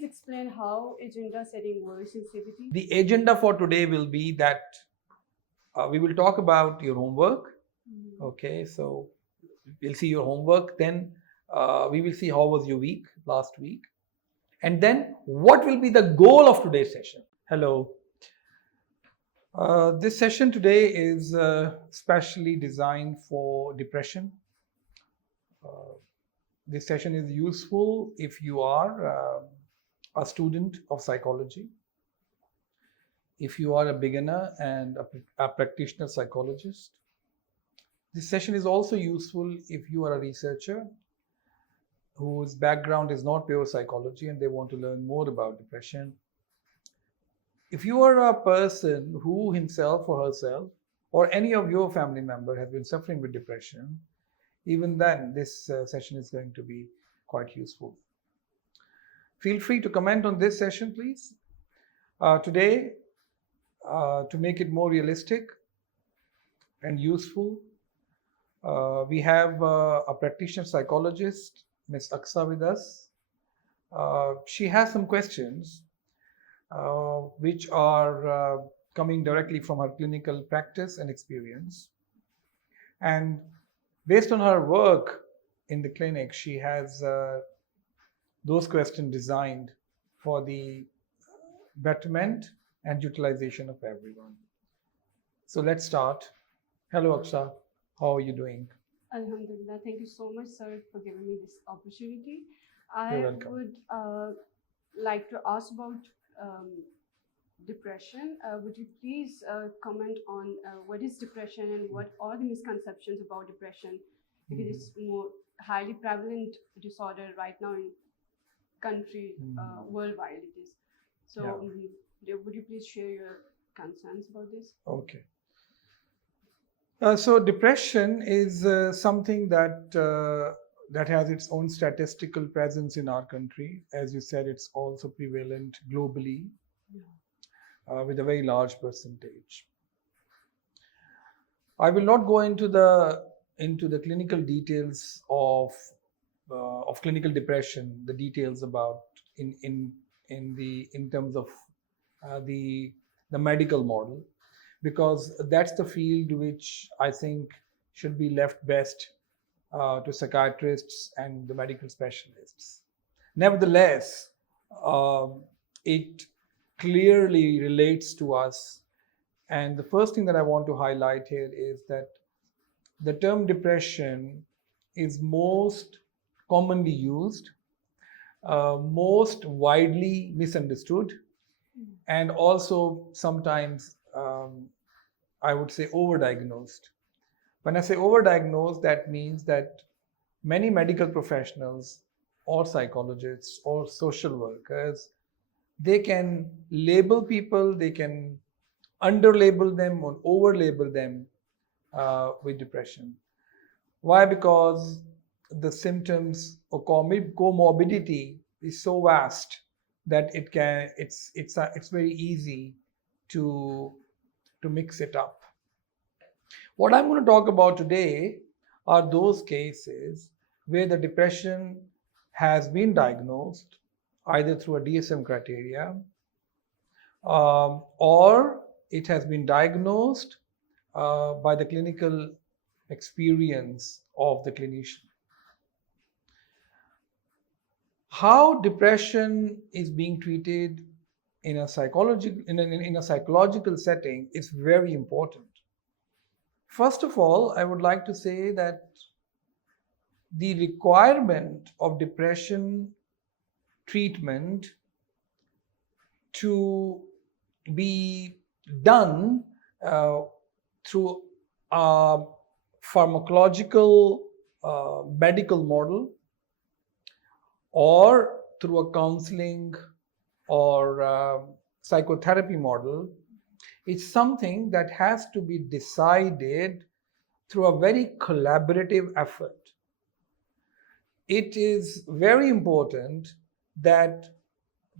please explain how agenda setting works in CBT? The agenda for today will be that we will talk about your homework. Okay, so we'll see your homework. Then we will see how was your week last week. And then what will be the goal of today's session? Hello. This session today is specially designed for depression. This session is useful if you are a student of psychology, if you are a beginner and a practitioner psychologist. This session is also useful if you are a researcher whose background is not pure psychology and they want to learn more about depression. If you are a person who himself or herself or any of your family member has been suffering with depression, even then this session is going to be quite useful. Feel free to comment on this session, please. Today, to make it more realistic and useful, we have a practitioner psychologist, Ms. Aksa, with us. She has some questions which are coming directly from her clinical practice and experience. And based on her work in the clinic, she has those questions designed for the betterment and utilization of everyone. So let's start. Hello, Aksa. How are you doing? Alhamdulillah. Thank you so much, sir, for giving me this opportunity. You're I welcome. would like to ask about depression. Would you please comment on what is depression and what are the misconceptions about depression? Because it's more highly prevalent disorder right now in country, worldwide it is. So would you please share your concerns about this? Okay. So depression is something that has its own statistical presence in our country. As you said, it's also prevalent globally with a very large percentage. I will not go into the clinical details of clinical depression, the details about in terms of the medical model, because that's the field which I think should be left best to psychiatrists and the medical specialists. Nevertheless, it clearly relates to us. And the first thing that I want to highlight here is that the term depression is most commonly used, most widely misunderstood, and also sometimes I would say overdiagnosed. When I say overdiagnosed, that means that many medical professionals or psychologists or social workers, they can label people, they can under-label them or over-label them with depression. Why? Because the symptoms or comorbidity is so vast that it's very easy to mix it up. What I'm going to talk about today are those cases where the depression has been diagnosed either through a DSM criteria or it has been diagnosed by the clinical experience of the clinician. How depression is being treated in a psychological setting is very important. First of all, I would like to say that the requirement of depression treatment to be done through a pharmacological medical model or through a counseling or psychotherapy model is something that has to be decided through a very collaborative effort. It is very important that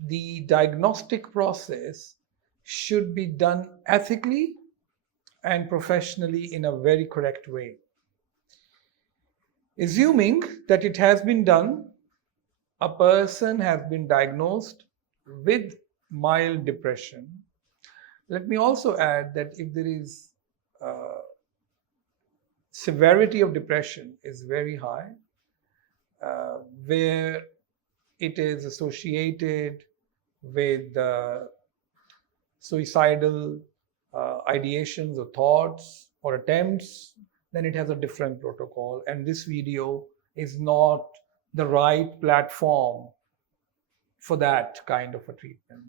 the diagnostic process should be done ethically and professionally in a very correct way. Assuming that it has been done, a person has been diagnosed with mild depression, let me also add that if there is severity of depression is very high, where it is associated with suicidal ideations or thoughts or attempts, then it has a different protocol. And this video is not the right platform for that kind of a treatment.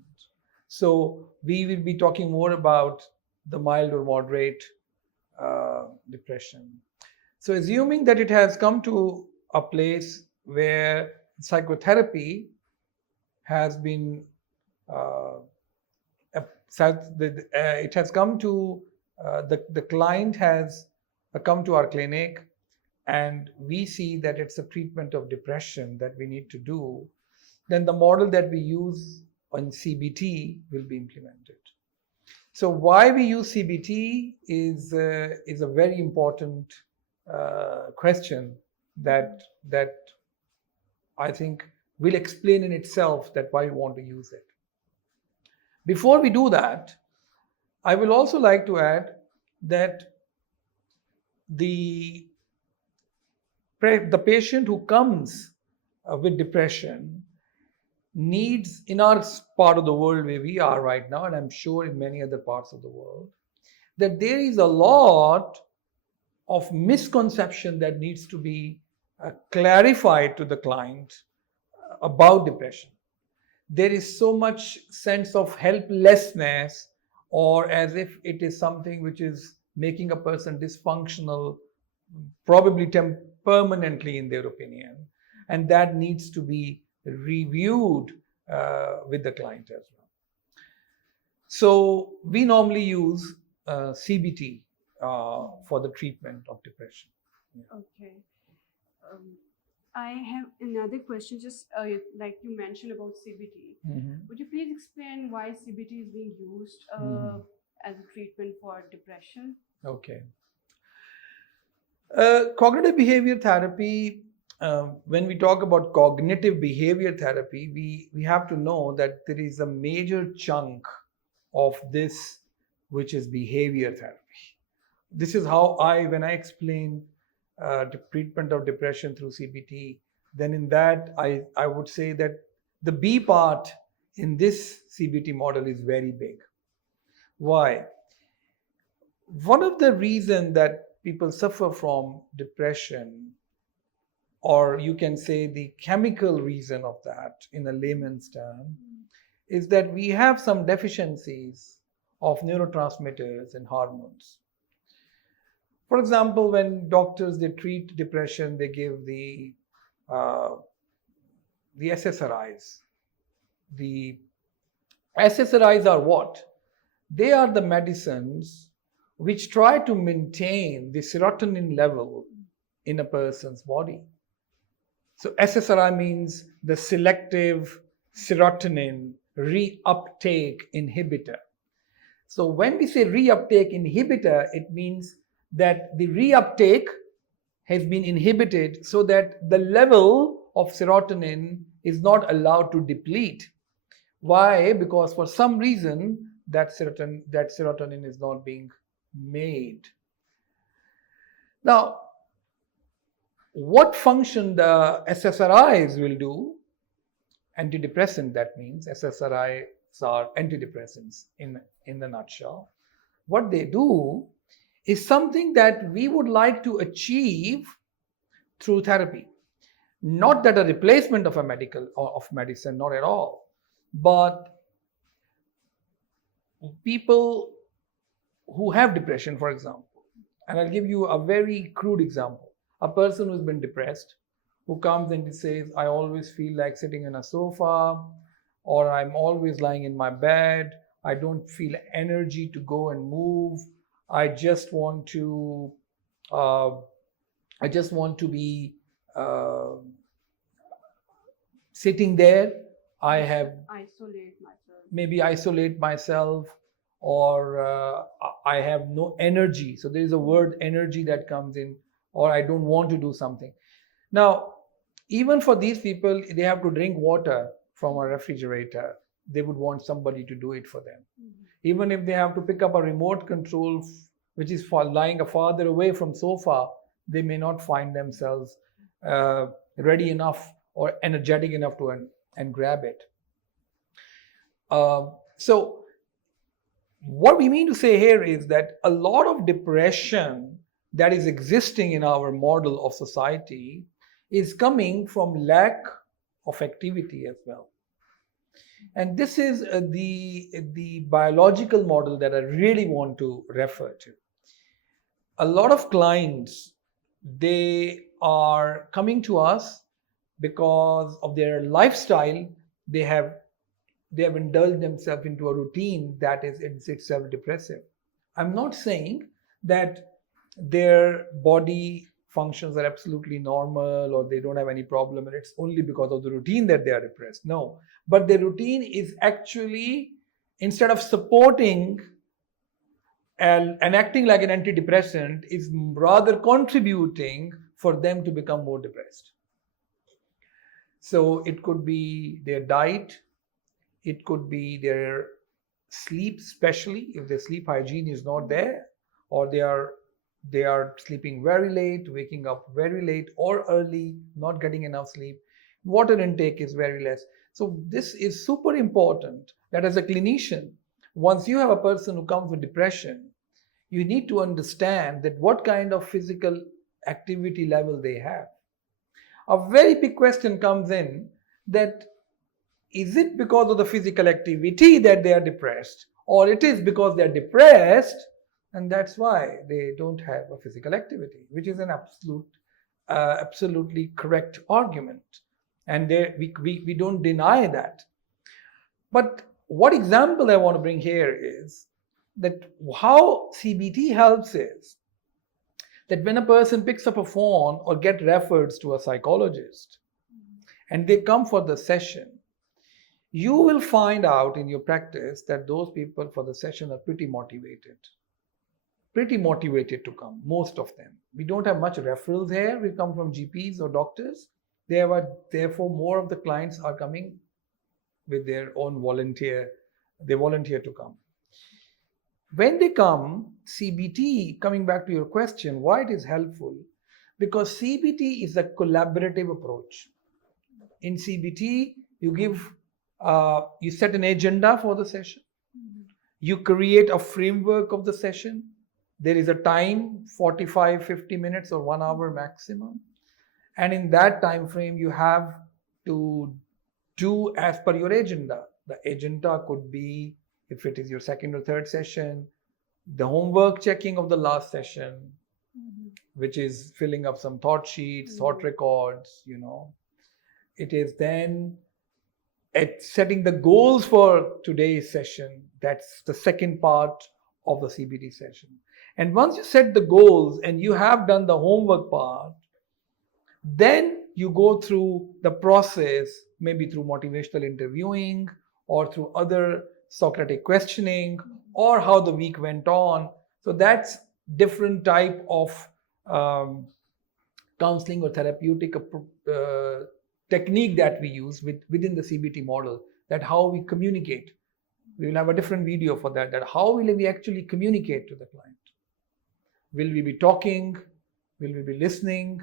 So we will be talking more about the mild or moderate depression. So assuming that it has come to a place where psychotherapy has been it has come to the client has come to our clinic, and we see that it's a treatment of depression that we need to do, then the model that we use on CBT will be implemented. So why we use CBT is a very important question that I think will explain in itself that why we want to use it. Before we do that, I will also like to add that the patient who comes with depression needs, in our part of the world where we are right now, and I'm sure in many other parts of the world, that there is a lot of misconception that needs to be clarified to the client about depression. There is so much sense of helplessness, or as if it is something which is making a person dysfunctional, probably permanently in their opinion, and that needs to be reviewed with the client as well. So we normally use CBT for the treatment of depression. Yeah. Okay. I have another question, just like you mentioned about CBT. Mm-hmm. Would you please explain why CBT is being used as a treatment for depression? Okay. Cognitive behavior therapy, when we talk about cognitive behavior therapy, we have to know that there is a major chunk of this which is behavior therapy. This is how when I explain the treatment of depression through CBT, then in that I would say that the B part in this CBT model is very big. Why? One of the reasons that people suffer from depression, or you can say the chemical reason of that in a layman's term, is that we have some deficiencies of neurotransmitters and hormones. For example, when doctors, they treat depression, they give the SSRIs. The SSRIs are what? They are the medicines which try to maintain the serotonin level in a person's body. So SSRI means the selective serotonin reuptake inhibitor. So when we say reuptake inhibitor, it means that the reuptake has been inhibited so that the level of serotonin is not allowed to deplete. Why? Because for some reason that serotonin is not being made. Now, what function the SSRIs will do? Antidepressant, that means SSRIs are antidepressants in the nutshell. What they do is something that we would like to achieve through therapy. Not that a replacement of medicine, not at all. But people who have depression, for example, and I'll give you a very crude example. A person who's been depressed, who comes and says, I always feel like sitting on a sofa, or I'm always lying in my bed, I don't feel energy to go and move, I just want to be sitting there. I have isolate myself, or I have no energy. So there is a word energy that comes in, or I don't want to do something. Now, even for these people, they have to drink water from a refrigerator. they would want somebody to do it for them. Mhm. Even if they have to pick up a remote control which is lying farther away from sofa, they may not find themselves ready enough or energetic enough to and grab it. So what we mean to say here is that a lot of depression that is existing in our model of society is coming from lack of activity as well. And this is the biological model that I really want to refer to. A lot of clients, they are coming to us because of their lifestyle. They have indulged themselves into a routine that is itself depressive. I'm not saying that their body functions are absolutely normal or they don't have any problem and it's only because of the routine that they are depressed. No, but the routine is actually, instead of supporting and acting like an antidepressant, is rather contributing for them to become more depressed. So it could be their diet, it could be their sleep, especially if their sleep hygiene is not there, or they are sleeping very late, waking up very late or early, not getting enough sleep. Water intake is very less. So this is super important that as a clinician, once you have a person who comes with depression, you need to understand that what kind of physical activity level they have. A very big question comes in that is it because of the physical activity that they are depressed, or it is because they are depressed and that's why they don't have a physical activity, which is an absolutely correct argument, and we don't deny that. But what example I want to bring here is that how CBT helps is that when a person picks up a phone or get referred to a psychologist and they come for the session, you will find out in your practice that those people for the session are pretty motivated to come, most of them. We don't have much referrals here. We come from GPs or doctors. Therefore, more of the clients are coming with their own volunteer. They volunteer to come. When they come, CBT, coming back to your question, why it is helpful? Because CBT is a collaborative approach. In CBT, you set an agenda for the session. You create a framework of the session. There is a time, 45, 50 minutes or 1 hour maximum. And in that time frame, you have to do as per your agenda. The agenda could be, if it is your second or third session, the homework checking of the last session, which is filling up some thought sheets, thought records, It is then at setting the goals for today's session. That's the second part of the CBT session. And once you set the goals and you have done the homework part, then you go through the process, maybe through motivational interviewing or through other Socratic questioning or how the week went on. So that's different type of counseling or therapeutic technique that we use within the CBT model, that how we communicate. We will have a different video for that how will we actually communicate to the client. Will we be talking? Will we be listening?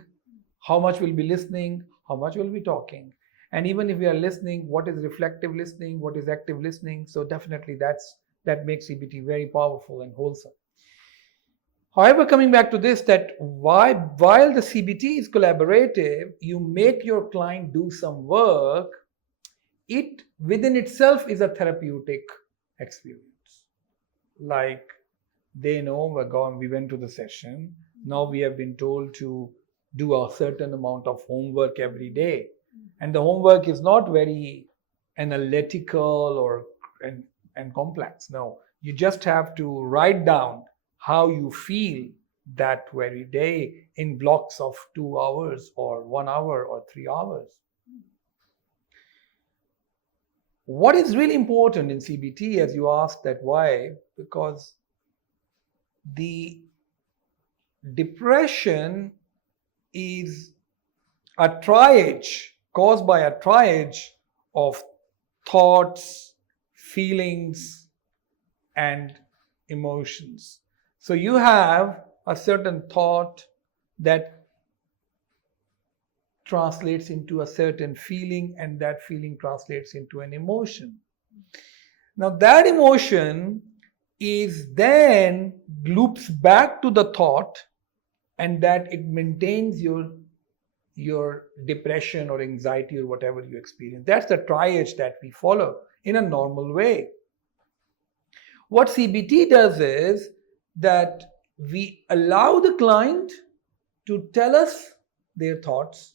How much will be listening? How much will be talking? And even if we are listening, what is reflective listening? What is active listening? So definitely that makes CBT very powerful and wholesome. However, coming back to this, that while the CBT is collaborative, you make your client do some work, it within itself is a therapeutic experience. Like they know we went to the session, now we have been told to do a certain amount of homework every day. And the homework is not very analytical and complex. No, you just have to write down how you feel that very day in blocks of 2 hours or 1 hour or 3 hours. What is really important in CBT, as you asked that why, because the depression is a triage caused by a triage of thoughts, feelings, and emotions. So you have a certain thought that translates into a certain feeling, and that feeling translates into an emotion. Now that emotion is then loops back to the thought, and that it maintains your depression or anxiety or whatever you experience. That's the triage that we follow in a normal way. What CBT does is that we allow the client to tell us their thoughts.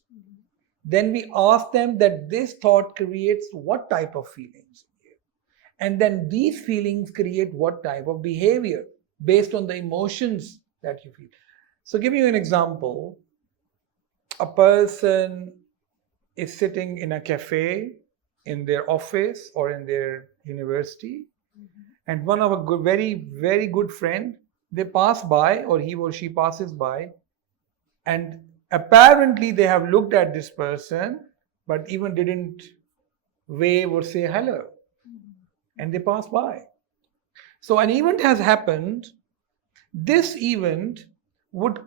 Then we ask them that this thought creates what type of feelings. And then these feelings create what type of behavior based on the emotions that you feel. So, give you an example. A person is sitting in a cafe, in their office, or in their university, and one of a good, very, very good friend, they pass by, or he or she passes by, and apparently they have looked at this person, but even didn't wave or say hello, and they pass by. So an event has happened. This event would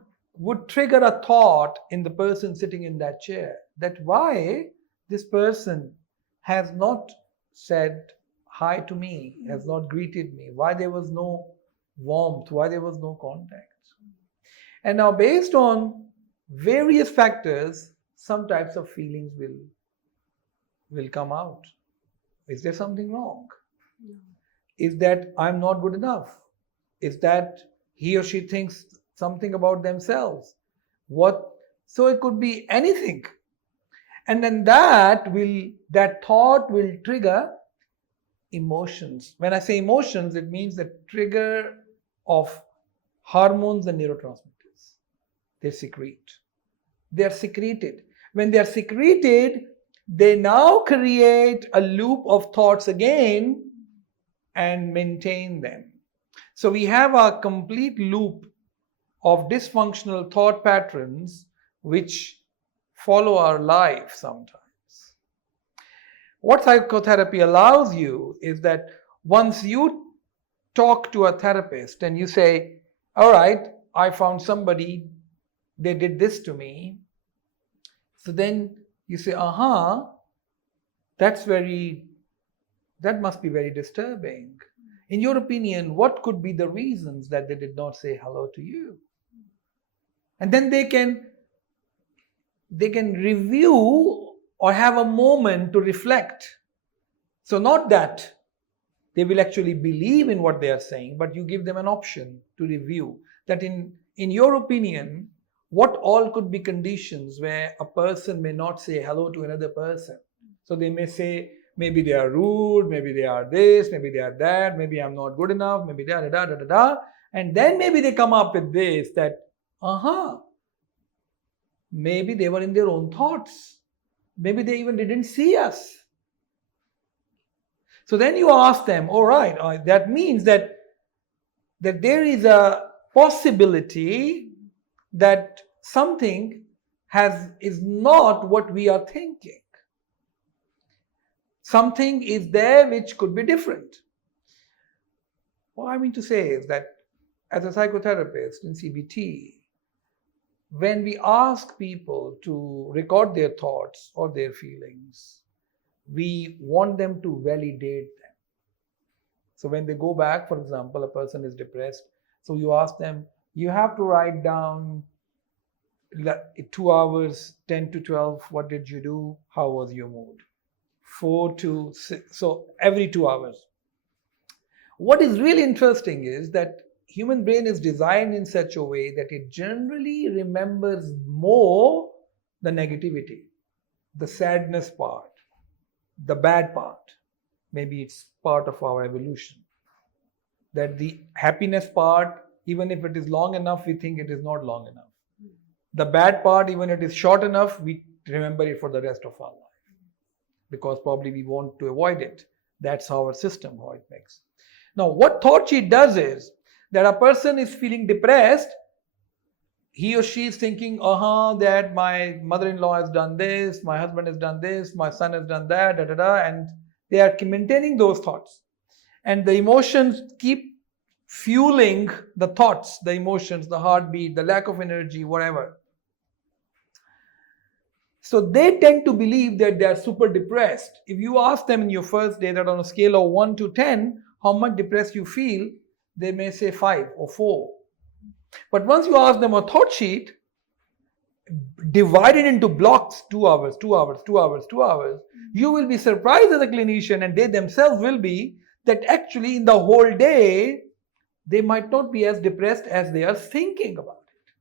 trigger a thought in the person sitting in that chair, that why this person has not said hi to me, has not greeted me, why there was no warmth, why there was no contact. And now, based on various factors, some types of feelings will come out. Is there something wrong? No. Is that I'm not good enough? Is that he or she thinks something about themselves? What? So it could be anything. And then that thought will trigger emotions. When I say emotions, it means the trigger of hormones and neurotransmitters. They secrete. They are secreted. When they are secreted, they now create a loop of thoughts again and maintain them. So we have a complete loop of dysfunctional thought patterns which follow our life sometimes. What psychotherapy allows you is that once you talk to a therapist and you say, all right, I found somebody, they did this to me. So then you say, that must be very disturbing. In your opinion, what could be the reasons that they did not say hello to you? And then they can review or have a moment to reflect. So not that they will actually believe in what they are saying, but you give them an option to review that in your opinion, what all could be conditions where a person may not say hello to another person. So they may say, maybe they are rude, maybe they are this, maybe they are that, maybe I'm not good enough, maybe da. And then maybe they come up with this, that, maybe they were in their own thoughts. Maybe they even didn't see us. So then you ask them, all right, that means that there is a possibility that something is not what we are thinking. Something is there which could be different. What I mean to say is that as a psychotherapist in CBT, when we ask people to record their thoughts or their feelings, we want them to validate them. So when they go back, for example, a person is depressed, so you ask them, you have to write down 2 hours, 10 to 12, what did you do? How was your mood? 4 to 6, so every 2 hours. What is really interesting is that human brain is designed in such a way that it generally remembers more the negativity, the sadness part, the bad part. Maybe it's part of our evolution. That the happiness part, even if it is long enough, we think it is not long enough. The bad part, even if it is short enough, we remember it for the rest of our life. Because probably we want to avoid it. That's our system, how it makes. Now, what thought sheet does is that a person is feeling depressed. He or she is thinking, that my mother-in-law has done this, my husband has done this, my son has done that, and they are maintaining those thoughts. and the emotions keep fueling the thoughts, the emotions, the heartbeat, the lack of energy, whatever. So they tend to believe that they are super depressed. If you ask them in your first day that on a scale of 1 to 10, how much depressed you feel, they may say 5 or 4. But once you ask them a thought sheet, divided into blocks, 2 hours, 2 hours, 2 hours, 2 hours, you will be surprised as a clinician, and they themselves will be, that actually in the whole day, they might not be as depressed as they are thinking about it.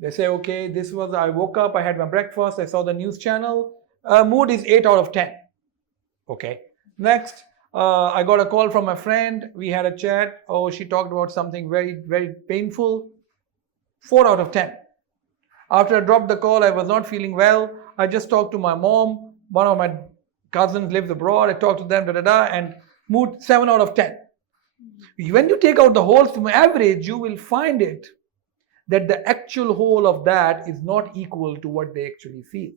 They say, okay, I woke up, I had my breakfast, I saw the news channel, mood is 8 out of 10. Okay. Next, I got a call from a friend, we had a chat, she talked about something very, very painful, 4 out of 10. After I dropped the call, I was not feeling well. I just talked to my mom. One of my cousins lives abroad. I talked to them, and mood 7 out of 10. When you take out the whole average, you will find it that the actual whole of that is not equal to what they actually feel.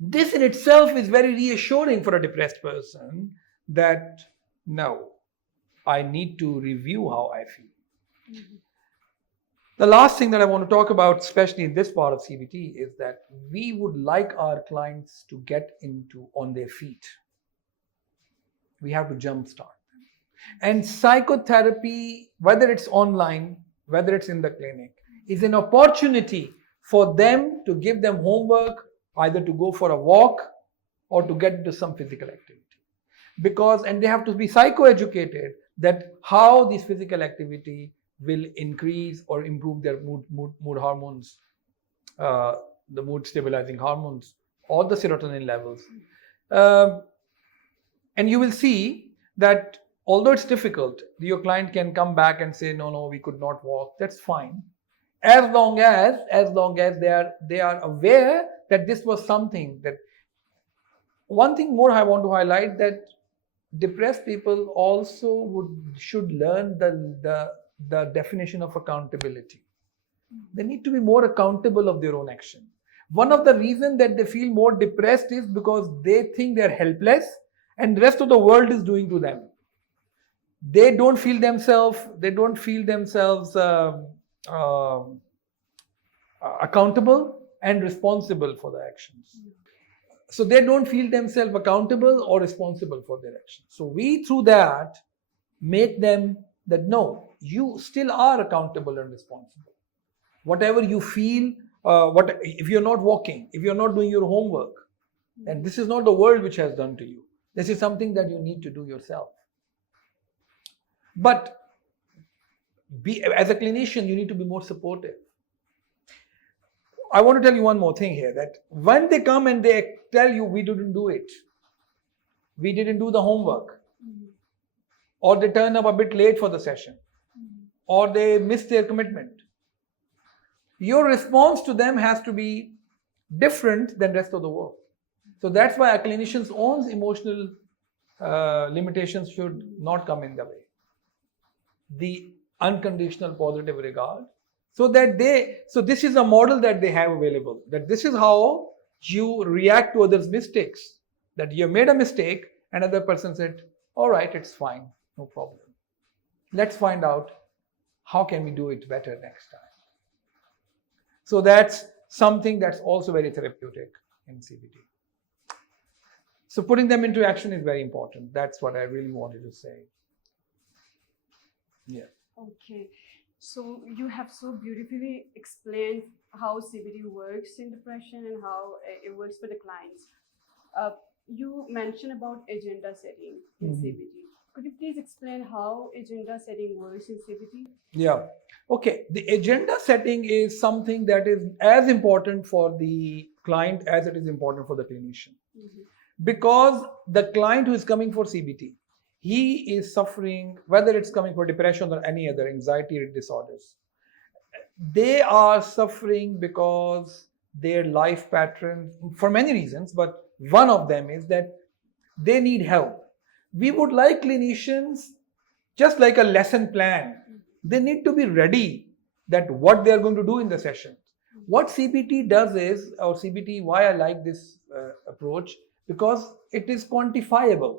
This in itself is very reassuring for a depressed person that, no, I need to review how I feel. Mm-hmm. The last thing that I want to talk about, especially in this part of CBT, is that we would like our clients to get on their feet. We have to jumpstart them. And psychotherapy, whether it's online, whether it's in the clinic, is an opportunity for them to give them homework, either to go for a walk or to get into some physical activity. And they have to be psychoeducated that how this physical activity will increase or improve their mood hormones, the mood stabilizing hormones, or the serotonin levels. And you will see that although it's difficult, your client can come back and say, no, we could not walk. That's fine. As long as they are aware that this was something that. One thing more I want to highlight, that depressed people also should learn the definition of accountability. They need to be more accountable of their own action. One of the reasons that they feel more depressed is because they think they're helpless and the rest of the world is doing to them. They don't feel themselves accountable and responsible for the actions. So they don't feel themselves accountable or responsible for their actions. So we, through that, make them that no, you still are accountable and responsible. Whatever you feel, if you're not walking, if you're not doing your homework, then this is not the world which has done to you. This is something that you need to do yourself. But as a clinician, you need to be more supportive. I want to tell you one more thing here, that when they come and they tell you we didn't do it, we didn't do the homework, or they turn up a bit late for the session, or they miss their commitment, your response to them has to be different than the rest of the world. So that's why a clinician's own emotional limitations should not come in the way. The unconditional positive regard. So this is a model that they have available, that this is how you react to others' mistakes. That you made a mistake, another person said, all right, it's fine, no problem. Let's find out how can we do it better next time. So that's something that's also very therapeutic in CBT. So putting them into action is very important. That's what I really wanted to say. Yeah. Okay. So you have so beautifully explained how CBT works in depression and how it works for the clients. You mentioned about agenda setting in CBT. Could you please explain how agenda setting works in CBT? Yeah. Okay. The agenda setting is something that is as important for the client as it is important for the clinician. Because the client who is coming for CBT, he is suffering, whether it's coming for depression or any other anxiety disorders, they are suffering because their life pattern, for many reasons, but one of them is that they need help. We would like clinicians, just like a lesson plan, they need to be ready that what they are going to do in the session. What CBT does is, or CBT, why I like this approach, because it is quantifiable.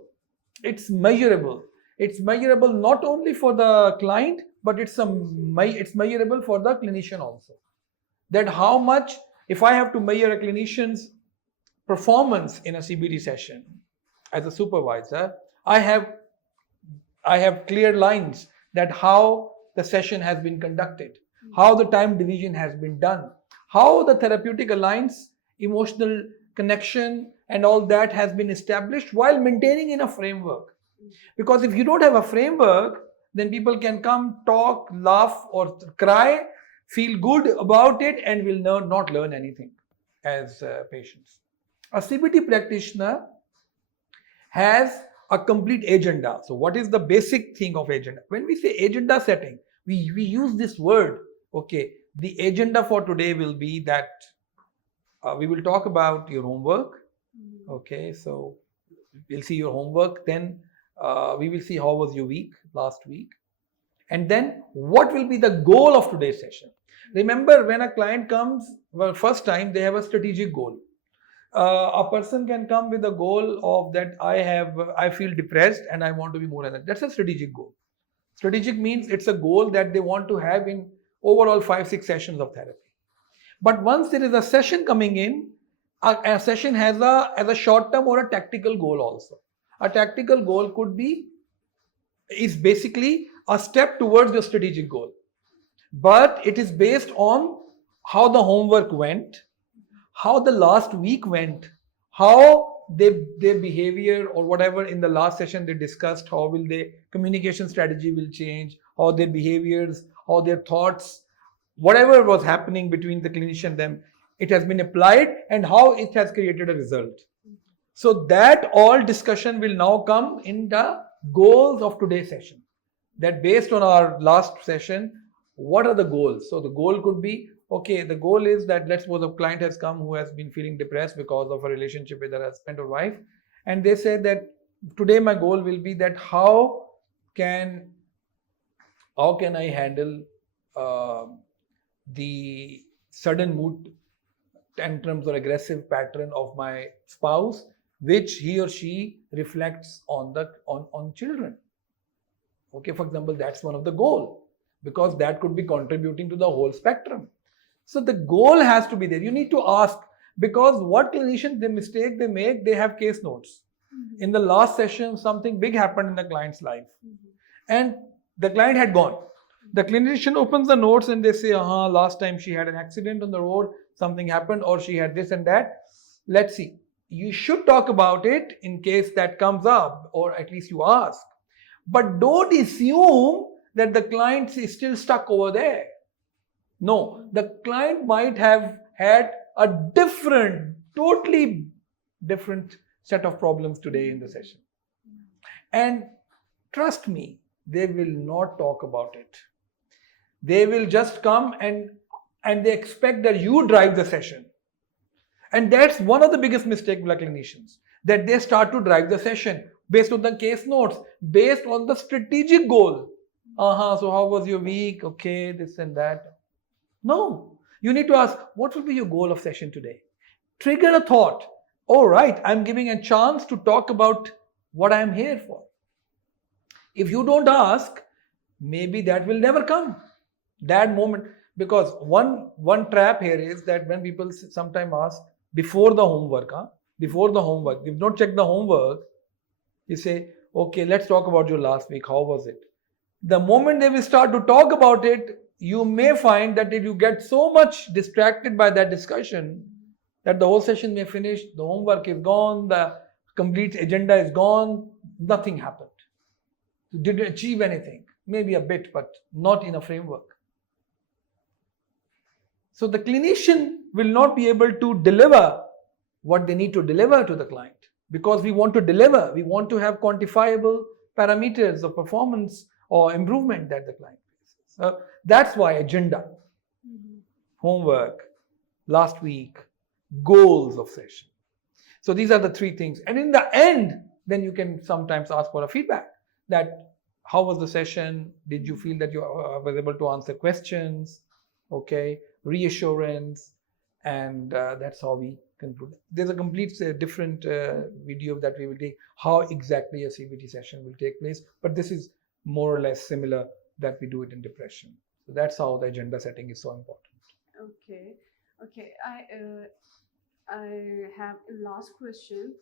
It's measurable. It's measurable not only for the client, but it's measurable for the clinician also. That how much, if I have to measure a clinician's performance in a CBT session as a supervisor, I have clear lines that how the session has been conducted, how the time division has been done, how the therapeutic alliance, emotional connection, and all that has been established while maintaining in a framework. Because if you don't have a framework, then people can come, talk, laugh, or cry, feel good about it, and will not learn anything as patients. A CBT practitioner has a complete agenda. So what is the basic thing of agenda? When we say agenda setting, we use this word. Okay, the agenda for today will be that we will talk about your homework. Okay, so we'll see your homework. Then we will see how was your week last week. And then what will be the goal of today's session? Remember, when a client comes, well, first time they have a strategic goal. A person can come with a goal of that I feel depressed and I want to be more energetic. That's a strategic goal. Strategic means it's a goal that they want to have in overall 5-6 sessions of therapy. But once there is a session coming in, a session has a short-term or a tactical goal also. A tactical goal is basically a step towards your strategic goal. But it is based on how the homework went, how the last week went, how their behavior or whatever in the last session they discussed, how will their communication strategy will change, how their behaviors, how their thoughts, whatever was happening between the clinician and them, it has been applied and how it has created a result. So that all discussion will now come in the goals of today's session. That based on our last session, what are the goals? So the goal could be, okay, the goal is that let's suppose a client has come who has been feeling depressed because of a relationship with their husband or wife. And they say that today my goal will be that how can I handle the sudden mood tantrums or aggressive pattern of my spouse, which he or she reflects on children. Okay, for example, that's one of the goal, because that could be contributing to the whole spectrum. So the goal has to be there. You need to ask, because what clinician, the mistake they make, they have case notes. In the last session, something big happened in the client's life, and the client had gone. The clinician opens the notes and they say, last time she had an accident on the road, something happened, or she had this and that. Let's see. You should talk about it in case that comes up, or at least you ask. But don't assume that the client is still stuck over there. No, the client might have had a totally different set of problems today in the session. And trust me, they will not talk about it. They will just come and they expect that you drive the session. And that's one of the biggest mistakes by clinicians, that they start to drive the session based on the case notes, based on the strategic goal. So how was your week? Okay, this and that. No, you need to ask, what will be your goal of session today? Trigger a thought. All right, I'm giving a chance to talk about what I'm here for. If you don't ask, maybe that will never come. That moment, because one trap here is that when people sometimes ask before the homework, you've not checked the homework, you say, okay, let's talk about your last week. How was it? The moment they will start to talk about it, you may find that you get so much distracted by that discussion that the whole session may finish, the homework is gone, the complete agenda is gone, nothing happened. You didn't achieve anything. Maybe a bit, but not in a framework. So the clinician will not be able to deliver what they need to deliver to the client, because we want to deliver. We want to have quantifiable parameters of performance or improvement that the client faces. So that's why agenda, homework, last week, goals of session. So these are the three things. And in the end, then you can sometimes ask for a feedback, that how was the session? Did you feel that you were able to answer questions? Okay, reassurance, and that's how we conclude. There's a complete different video that we will take, how exactly a CBT session will take place, but this is more or less similar that we do it in depression. So that's how the agenda setting is so important. Okay. I have a last question,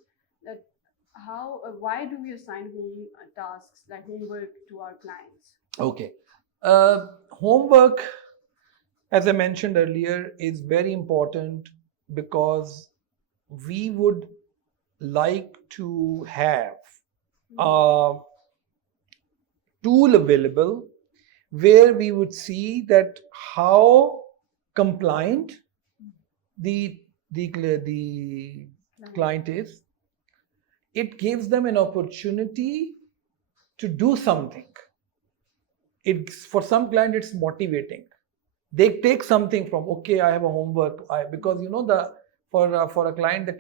that why do we assign home tasks like homework to our clients? Okay. Homework, as I mentioned earlier, is very important because we would like to have a tool available where we would see that how compliant the client is. It gives them an opportunity to do something. For some client, it's motivating. They take something from, okay, I have a homework, because for a client, the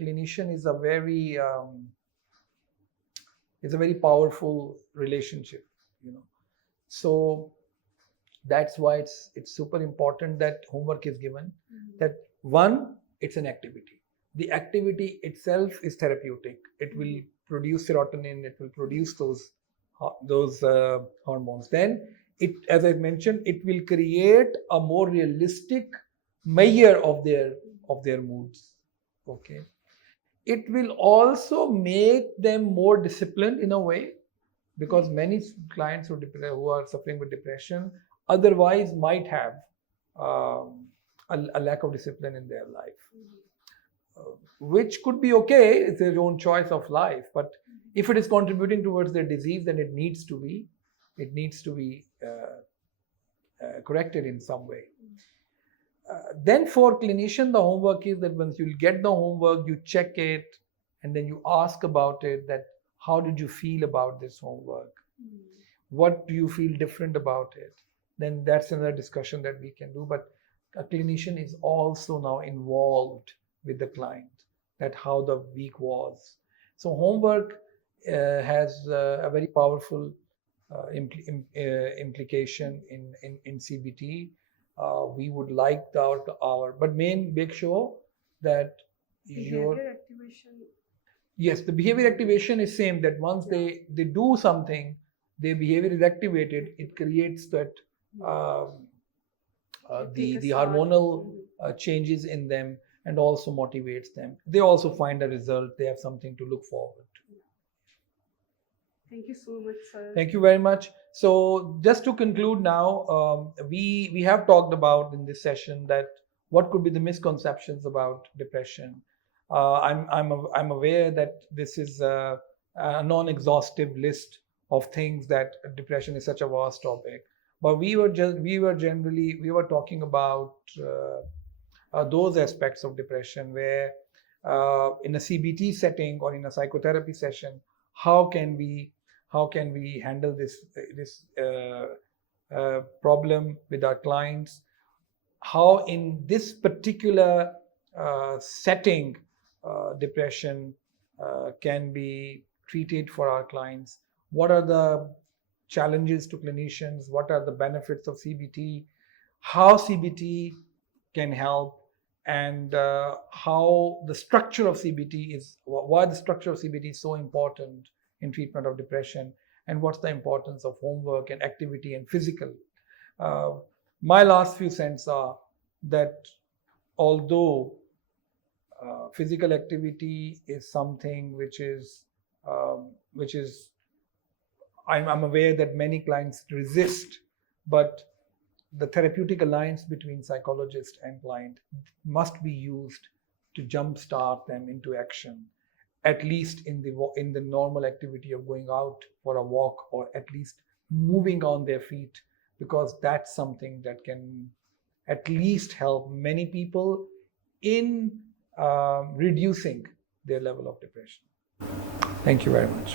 clinician is a very powerful relationship, so that's why it's super important that homework is given. That one, it's an activity. The activity itself is therapeutic. It will produce serotonin. It will produce those hormones. Then as I mentioned, it will create a more realistic measure of their moods. Okay. It will also make them more disciplined in a way, because many clients who are suffering with depression otherwise might have a lack of discipline in their life, which could be okay. It's their own choice of life, but if it is contributing towards their disease, then it needs to be corrected in some way. Then for clinician, the homework is that once you get the homework, you check it, and then you ask about it, that how did you feel about this homework? What do you feel different about it? Then that's another discussion that we can do. But a clinician is also now involved with the client, that how the week was. So homework has a very powerful implication in CBT. We would like but make sure that behavior activation. Yes, the behavior activation is same, that once they do something, their behavior is activated. It creates that the hormonal changes in them, and also motivates them. They also find a result. They have something to look forward to. Thank you so much, sir. Thank you very much. So just to conclude now, we have talked about in this session that what could be the misconceptions about depression. I'm aware that this is a non-exhaustive list of things, that depression is such a vast topic. But we were talking about those aspects of depression where in a CBT setting or in a psychotherapy session, how can we handle this problem with our clients? How in this particular setting depression can be treated for our clients? What are the challenges to clinicians? What are the benefits of CBT? How CBT can help, and how the structure of CBT why the structure of CBT is so important in treatment of depression, and what's the importance of homework and activity and physical. My last few cents are that although physical activity is something which is I'm aware that many clients resist, but the therapeutic alliance between psychologist and client must be used to jumpstart them into action, at least in the normal activity of going out for a walk, or at least moving on their feet, because that's something that can at least help many people in reducing their level of depression. Thank you very much.